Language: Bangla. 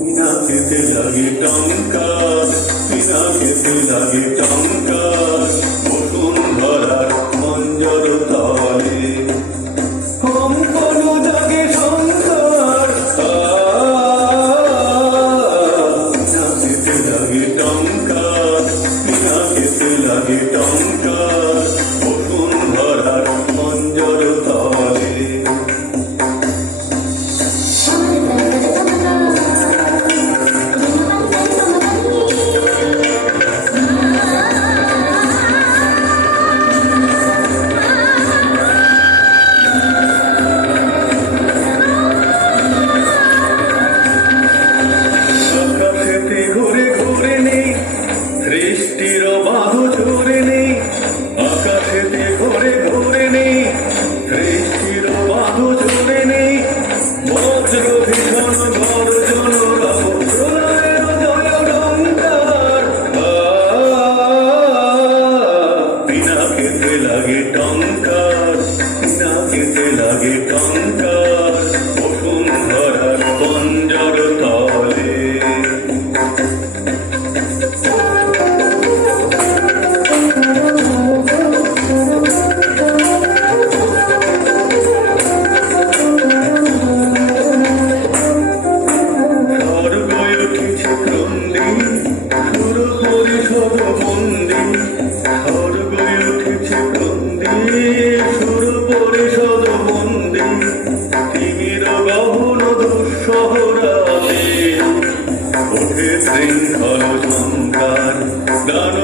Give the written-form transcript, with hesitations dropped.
পিনাকিতে লাগে টঙ্কার, পিনাকিতে লাগে টঙ্কার, বসুন্ধরার মঞ্জর তলে কম্পন জাগে সংসার। পিনাকিতে লাগে টঙ্কার, পিনাকিতে লাগে টঙ্কার, বসুন্ধরার মঞ্জর তলে। সৃষ্টির বাধু ছুড়ে নেই, আকাশেতে ঘরে ঘরে নেই, সৃষ্টির বাধু ছুড়ে নেই, বজ্র ভীষণ গর্জন প্রলয়ের জয় টঙ্কার। পিনাকিতে লাগে টঙ্কার, পিনাকিতে লাগে টঙ্কার, বসুন্ধরার মঞ্জর তলে। শৃঙ্খল সংকার গান